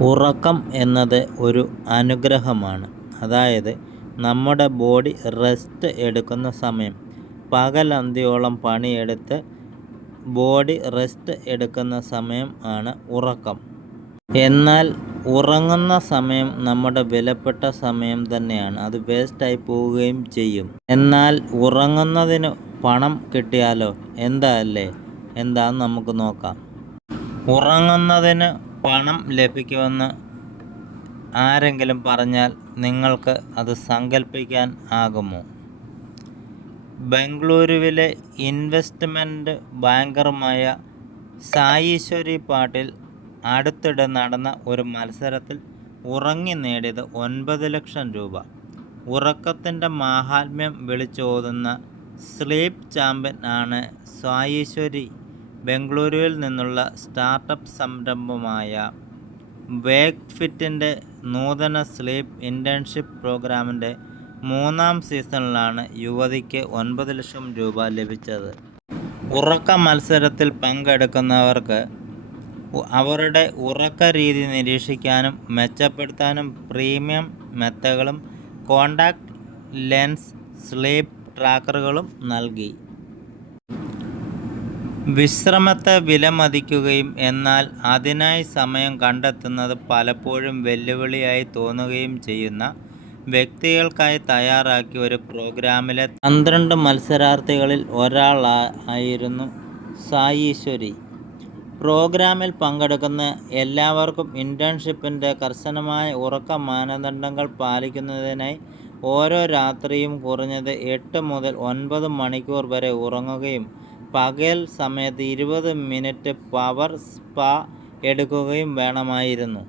ഉറക്കം എന്നത് ഒരു അനുഗ്രഹമാണ്. അതായത് നമ്മുടെ ബോഡി റെസ്റ്റ് എടുക്കുന്ന സമയം. പകലന്തിയോളം പണിയെടുത്ത് ബോഡി റെസ്റ്റ് എടുക്കുന്ന സമയം ആണ് ഉറക്കം. എന്നാൽ ഉറങ്ങുന്ന സമയം നമ്മുടെ വിലപ്പെട്ട സമയം തന്നെയാണ്. അത് വേസ്റ്റായി പോവുകയും ചെയ്യും. എന്നാൽ ഉറങ്ങുന്നതിന് പണം കിട്ടിയാലോ? എന്താ അല്ലേ? എന്താന്ന് നമുക്ക് നോക്കാം. ഉറങ്ങുന്നതിന് പണം ലഭിക്കുമെന്ന് ആരെങ്കിലും പറഞ്ഞാൽ നിങ്ങൾക്ക് അത് സങ്കല്പിക്കാൻ ആകുമോ? ബംഗളൂരുവിലെ ഇൻവെസ്റ്റ്മെന്റ് ബാങ്കറുമായ സായീശ്വരി പാട്ടിൽ അടുത്തിടെ നടന്ന ഒരു മത്സരത്തിൽ ഉറങ്ങി നേടിയത് ഒൻപത് ലക്ഷം രൂപ. ഉറക്കത്തിന്റെ മാഹാത്മ്യം വിളിച്ചോതുന്ന സ്ലീപ്പ് ചാമ്പ്യൻ ആണ് സായീശ്വരി ബംഗളൂരുവിൽ നിന്നുള്ള സ്റ്റാർട്ടപ്പ് സംരംഭമായ വേഗ് ഫിറ്റിന്റെ നൂതന സ്ലീപ്പ് ഇന്റേൺഷിപ്പ് പ്രോഗ്രാമിന്റെ മൂന്നാം സീസണിലാണ് യുവതിക്ക് ഒൻപത് ലക്ഷം രൂപ ലഭിച്ചത്. ഉറക്ക മത്സരത്തിൽ പങ്കെടുക്കുന്നവർക്ക് അവരുടെ ഉറക്ക രീതി നിരീക്ഷിക്കാനും മെച്ചപ്പെടുത്താനും പ്രീമിയം മെത്തകളും കോണ്ടാക്ട് ലെൻസ് സ്ലീപ്പ് ട്രാക്കറുകളും നൽകി. വിശ്രമത്തെ വിലമതിക്കുകയും എന്നാൽ അതിനായി സമയം കണ്ടെത്തുന്നത് പലപ്പോഴും വെല്ലുവിളിയായി തോന്നുകയും ചെയ്യുന്ന വ്യക്തികൾക്കായി തയ്യാറാക്കിയ ഒരു പ്രോഗ്രാമിലെ പന്ത്രണ്ട് മത്സരാർത്ഥികളിൽ ഒരാളായിരുന്നു സായീശ്വരി. പ്രോഗ്രാമിൽ പങ്കെടുക്കുന്ന എല്ലാവർക്കും ഇന്റേൺഷിപ്പിന്റെ കർശനമായ ഉറക്ക മാനദണ്ഡങ്ങൾ പാലിക്കുന്നതിനായി ഓരോ രാത്രിയും കുറഞ്ഞത് എട്ട് മുതൽ ഒൻപത് മണിക്കൂർ വരെ ഉറങ്ങുകയും പകൽ സമയത്ത് ഇരുപത് മിനിറ്റ് പവർ സ്പാ എടുക്കുകയും വേണമായിരുന്നു.